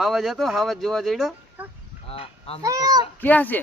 હાવા જતો હાવા જોવા જઈડો ક્યાં છે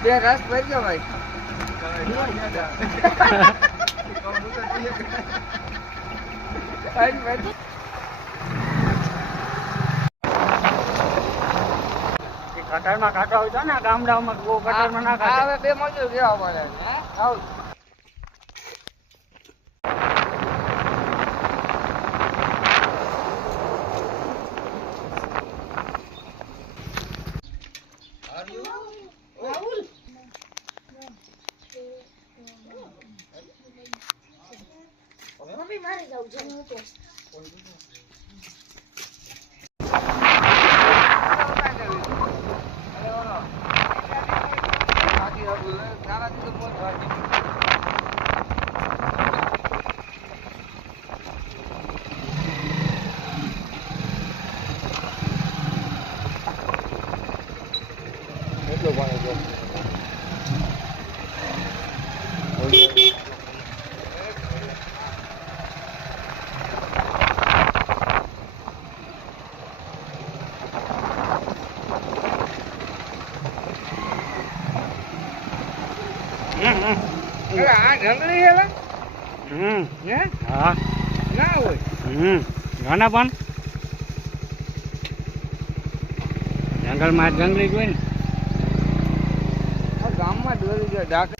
બે ઘાસ ભરી ગયો ભાઈ કટારમાં કાઢવા હોય તો ને ગામડામાં કટારમાં ના કાઢે બે મજૂર ગયા અમારે આવ મમ્મી મારે જાવું છે હું તો એટલો પાણી આ ઢંગળી એલા હે હા ના હોય ઘણા પણ જંગલમાં જંગલી જોઈ ને આ ગામમાં દોરી ગયો ડાક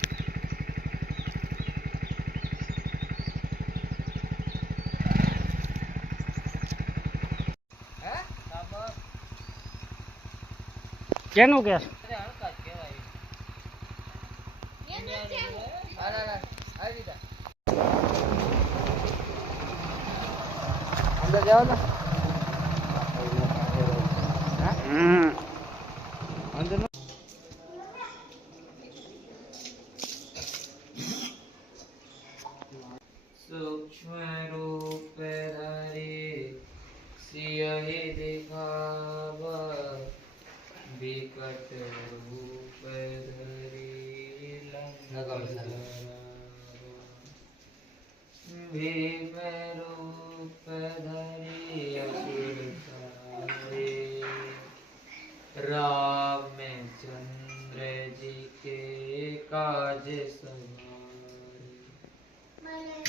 કેનું કેસ અંદર જાઓ ને અંદર सूक्ष्म रूप धारी सियहि दिखाव विकट रूप धरी भीम रूप धरी असुर सारे रामचंद्र जी के काज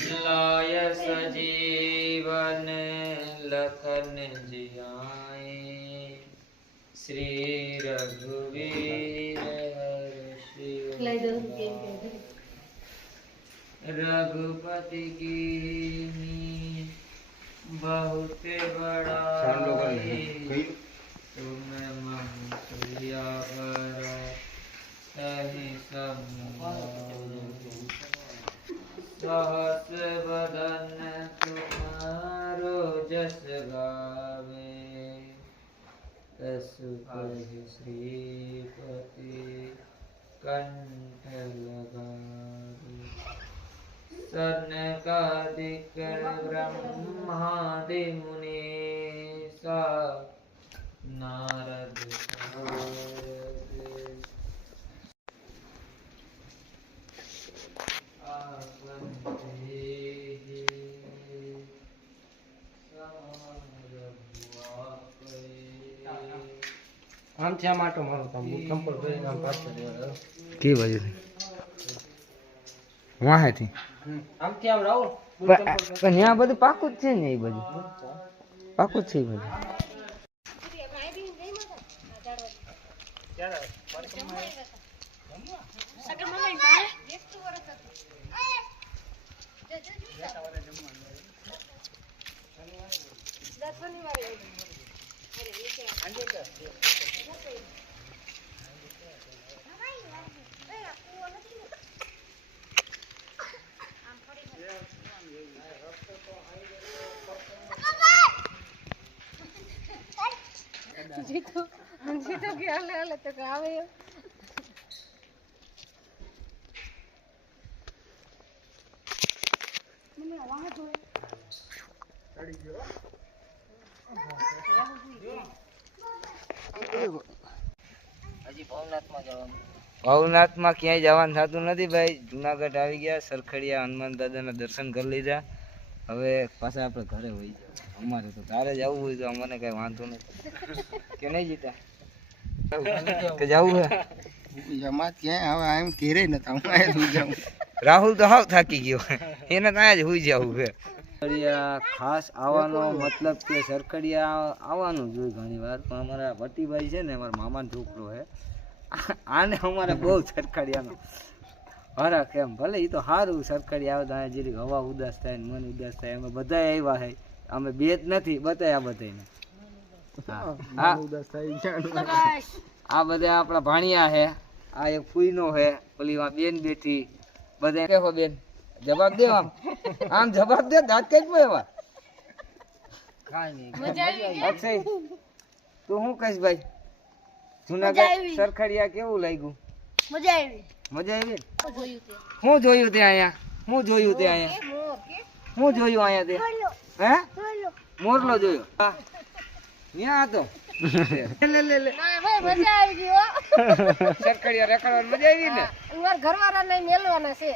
लाय सजीवन लखन जियाए श्री रघुवीर हर्षि रघुपति की बहुत बड़ाई तुम मम प्रियवर सही सहस बदन तुम्हारो जस गावे कसु कहि श्रीपति कंठ लगावे सनकादिक ब्रह्मादि मुनीसा नारद सारद આમથી આમ આટો મારો તો ચંપલ પહેરીને આમ પાછળ રહેવાય. કી બાજુ વાહેથી આમથી આમ રાહુલ પણ ત્યાં બધું પાકું જ છે ને, એ બધું પાકું જ છે એ બધું. જીતો કે હાલે હાલે તો કે આવે એમ. ભવનાથમાં ક્યાંય જવાનું થતું નથી ભાઈ. જુનાગઢ આવી ગયા, સરખડિયા હનુમાન દાદાના દર્શન કરી લીધા. હવે પાછા આપણે ઘરે વહી જાવ. અમારે તો તારે જવું હોય તો અમને કઈ વાંધો નથી કે નહીં જીતા કે જવું હે જમાત ક્યાંય હવે આમ ઘેરે નતા હું આ સુઈ જાઉં. રાહુલ તો હાવ થાકી ગયો, એને ત્યાં જ હોઈ જવું છે. સરખડિયા ખાસ આવવાનો મતલબ કે સરખડિયા આવવાનું જોઈએ ઘણી વાર, પણ અમારા વટીભાઈ છે ને, અમારા મામાનો છોકરો છે, આને અમારે બહુ સરખડિયાનો હરખ એમ. ભલે એ તો સારું સરખડિયા આવે તો અહીંયા જેરી હવા ઉદાસ થાય ને મન ઉદાસ થાય. અમે બધા આવ્યા છે, અમે બે જ નથી, બતાવ્યા બધાને. આ બધા આપણા ભાણિયા છે, આ એક ફૂઈનો છે, પેલી બેન બેઠી, બધા કેવો બેન જવાબ દે, આમ આમ જવાબ દે, દાંત કઈ એવા અક્ષય તું શું કહીશ ભાઈ? જુનાગઢ સરખડિયા કેવું લાગ્યું? મજા આવી. મજા આવી? શું જોયું તે અહીંયા? શું જોયું તે અહીંયા? શું જોયું અહીંયા તે? હે મોરલો જોયો? ત્યાં હતો. લે લે લે ભાઈ મજા આવી ગઈ હો. સરખડિયા રખડવાની મજા આવી ને? ઘરવાળા ને મેલવાના છે.